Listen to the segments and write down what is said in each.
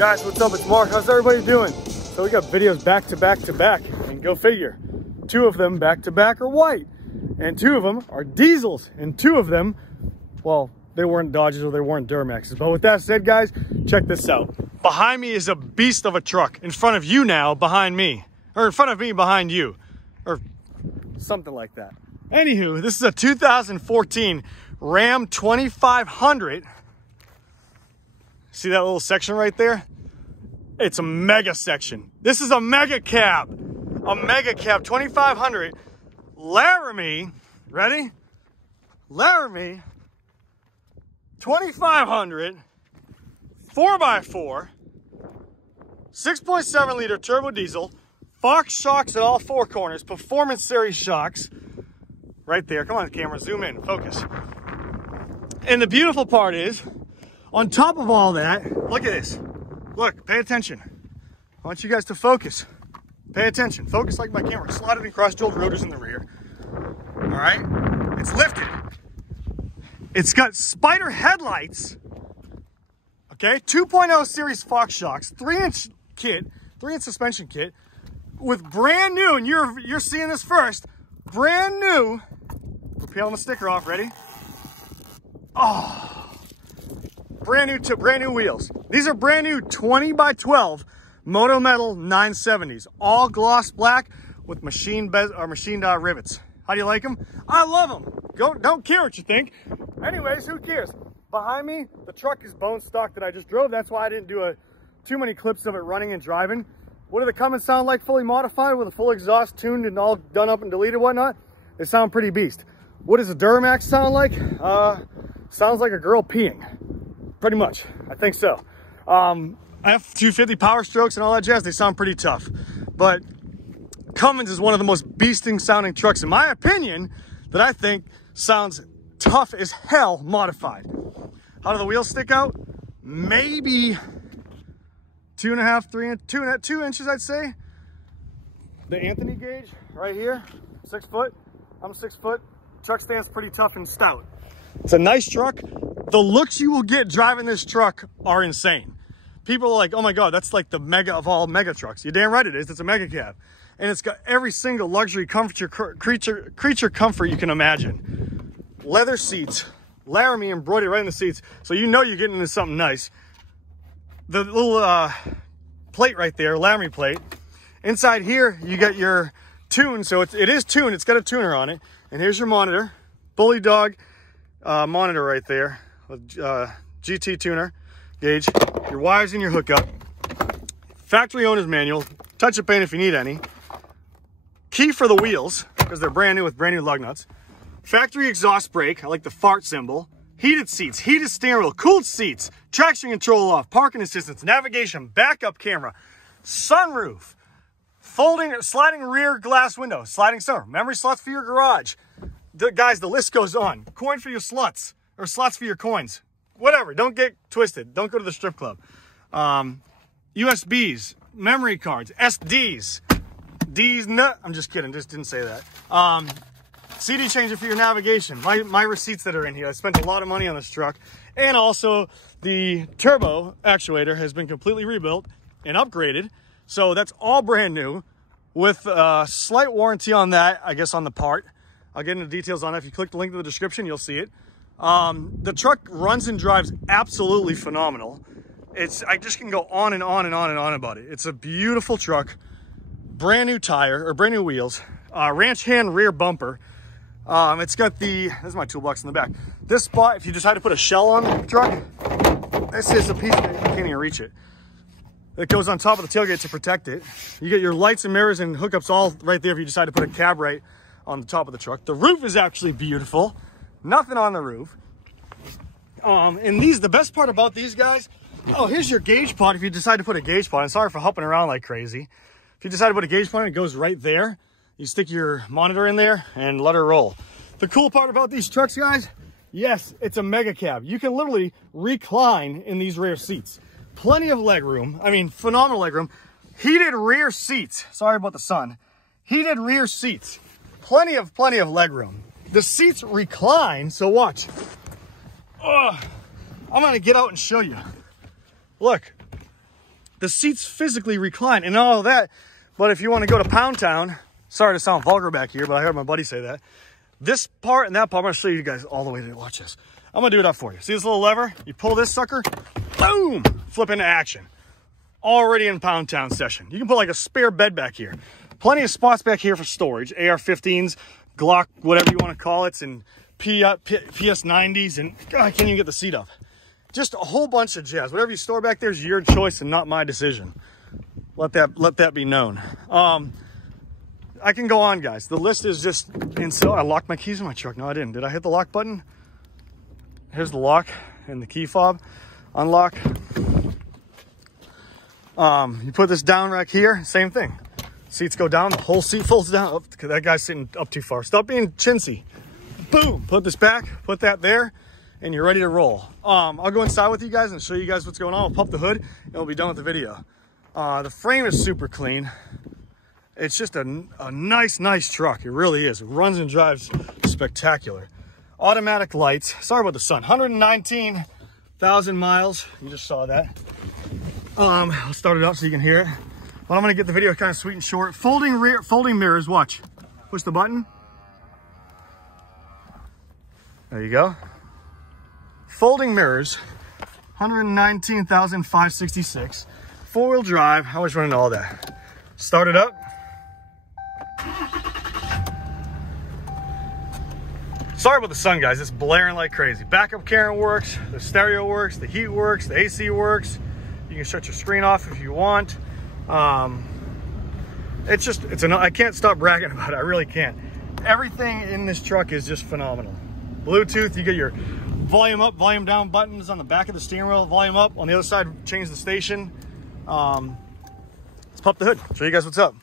Guys, what's up? It's Mark. How's everybody doing? So we got videos back to back to back, and go figure. 2 of them back to back are white, and 2 of them are diesels, and 2 of them, well, they weren't Dodges or they weren't Duramaxes. But with that said, guys, check this out. Behind me is a beast of a truck. In front of you now, behind me. Or in front of me, behind you. Or something like that. Anywho, this is a 2014 Ram 2500. See that little section right there? It's a mega section. This is a mega cab. A mega cab 2500 Laramie. Ready? Laramie 2500 4x4 6.7 liter turbo diesel, Fox shocks at all 4 corners, performance series shocks right there. Come on, camera, zoom in, focus. And the beautiful part is, on top of all that, look at this. Look, pay attention. I want you guys to focus. Pay attention. Focus like my camera. Slotted and cross-drilled rotors in the rear. All right? It's lifted. It's got Spider headlights. Okay? 2.0 series Fox shocks. 3-inch kit. 3-inch suspension kit. With brand new, and you're seeing this first, brand new. We're peeling the sticker off. Ready? Oh. Brand new wheels. These are brand new 20x12 Moto Metal 970s, all gloss black with machined rivets. How do you like them? I love them. Don't care what you think. Anyways, who cares? Behind me, the truck is bone stock that I just drove. That's why I didn't do too many clips of it running and driving. What do the Cummins sound like fully modified with a full exhaust tuned and all done up and deleted and whatnot? They sound pretty beast. What does a Duramax sound like? Sounds like a girl peeing. Pretty much, I think so. F250 Power Strokes and all that jazz, they sound pretty tough. But Cummins is one of the most beasting sounding trucks, in my opinion, that I think sounds tough as hell modified. How do the wheels stick out? Maybe 2.5, 3 inch, 2 inches, I'd say. The Anthony gauge right here, 6 foot. I'm 6 foot. Truck stands pretty tough and stout. It's a nice truck. The looks you will get driving this truck are insane. People are like, oh my God, that's like the mega of all mega trucks. You're damn right it is. It's a mega cab. And it's got every single luxury creature comfort you can imagine. Leather seats, Laramie embroidered right in the seats. So you know you're getting into something nice. The little plate right there, Laramie plate. Inside here, you got your tune. So it is tuned. It's got a tuner on it. And here's your monitor. Bully Dog monitor right there. GT tuner gauge, your wires and your hookup, factory owner's manual, touch of paint if you need any, key for the wheels because they're brand new with brand new lug nuts, factory exhaust brake, I like the fart symbol, heated seats, heated steering wheel, cooled seats, traction control off, parking assistance, navigation, backup camera, sunroof, sliding rear glass window, sliding sunroof, memory slots for your garage. Guys, the list goes on. Coin for your sluts. Or slots for your coins, whatever. Don't get twisted. Don't go to the strip club. USBs, memory cards, SDs, I'm just kidding. Just didn't say that. CD changer for your navigation. My receipts that are in here. I spent a lot of money on this truck, and also the turbo actuator has been completely rebuilt and upgraded. So that's all brand new, with a slight warranty on that. I guess on the part. I'll get into details on it. If you click the link in the description, you'll see it. The truck runs and drives absolutely phenomenal. I just can go on and on and on and on about it. It's a beautiful truck, brand new tire or brand new wheels, ranch hand rear bumper. It's got there's my toolbox in the back. This spot, if you decide to put a shell on the truck, this is a piece that you can't even reach it. It goes on top of the tailgate to protect it. You get your lights and mirrors and hookups all right there if you decide to put a cab right on the top of the truck. The roof is actually beautiful. Nothing on the roof. And the best part about these guys, here's your gauge pot if you decide to put a gauge pot. I'm sorry for hopping around like crazy. If you decide to put a gauge pot, it goes right there. You stick your monitor in there and let her roll. The cool part about these trucks, guys, yes, it's a mega cab. You can literally recline in these rear seats. Plenty of leg room. I mean, phenomenal leg room. Heated rear seats. Sorry about the sun. Heated rear seats. Plenty of leg room. The seats recline, so watch. I'm gonna get out and show you. Look, the seats physically recline and all of that. But if you want to go to Pound Town, sorry to sound vulgar back here, but I heard my buddy say that. This part and that part, I'm going to show you guys all the way to watch this. I'm going to do it up for you. See this little lever? You pull this sucker, boom, flip into action. Already in Pound Town session. You can put like a spare bed back here. Plenty of spots back here for storage. AR-15s, Glock, whatever you want to call it, and PS-90s, and God, I can't even get the seat up. Just a whole bunch of jazz. Whatever you store back there is your choice and not my decision. Let that be known. I can go on, guys. The list is just insane. I locked my keys in my truck. No, I didn't. Did I hit the lock button? Here's the lock and the key fob. Unlock. You put this down rack here, same thing. Seats go down, the whole seat folds down. Oh, that guy's sitting up too far. Stop being chintzy. Boom, put this back, put that there, and you're ready to roll. I'll go inside with you guys and show you guys what's going on. I'll pop the hood and we'll be done with the video. The frame is super clean. It's just a nice truck. It really is. It runs and drives spectacular. Automatic lights. Sorry about the sun. 119,000 miles. You just saw that. I'll start it up so you can hear it. But I'm gonna get the video kind of sweet and short. Folding mirrors, watch. Push the button. There you go. Folding mirrors, 119,566. Four-wheel drive, I was running all that. Start it up. Sorry about the sun, guys. It's blaring like crazy. Backup camera works, the stereo works, the heat works, the AC works. You can shut your screen off if you want. I can't stop bragging about it. I really can't. Everything in this truck is just phenomenal. Bluetooth, you get your volume up, volume down buttons on the back of the steering wheel. Volume up on the other side, change the station. Let's pop the hood, show you guys what's up.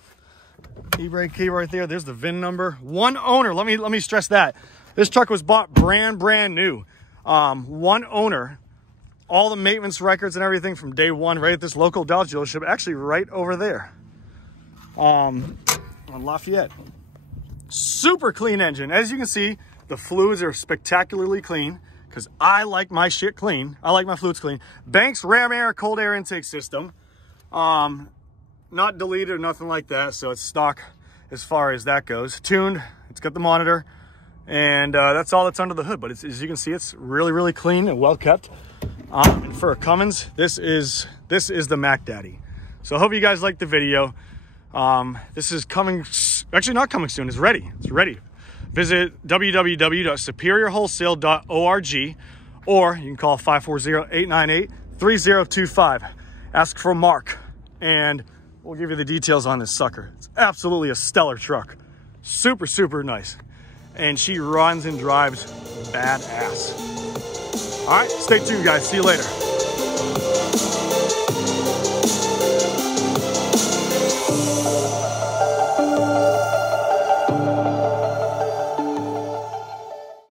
E-brake key right there. There's the VIN number. One owner. Let me stress that. This truck was bought brand new. One owner. All the maintenance records and everything from day one, right at this local Dodge dealership, actually right over there on Lafayette. Super clean engine. As you can see, the fluids are spectacularly clean because I like my shit clean. I like my fluids clean. Banks ram air, cold air intake system. Not deleted or nothing like that, so it's stock as far as that goes. Tuned, it's got the monitor, and that's all that's under the hood. But as you can see, it's really clean and well kept. And for a Cummins, this is the Mac Daddy. So I hope you guys liked the video. This is coming, actually not coming soon, it's ready. Visit www.superiorwholesale.org, or you can call 540-898-3025. Ask for Mark, and we'll give you the details on this sucker. It's absolutely a stellar truck. Super nice. And she runs and drives badass. All right, stay tuned, guys. See you later.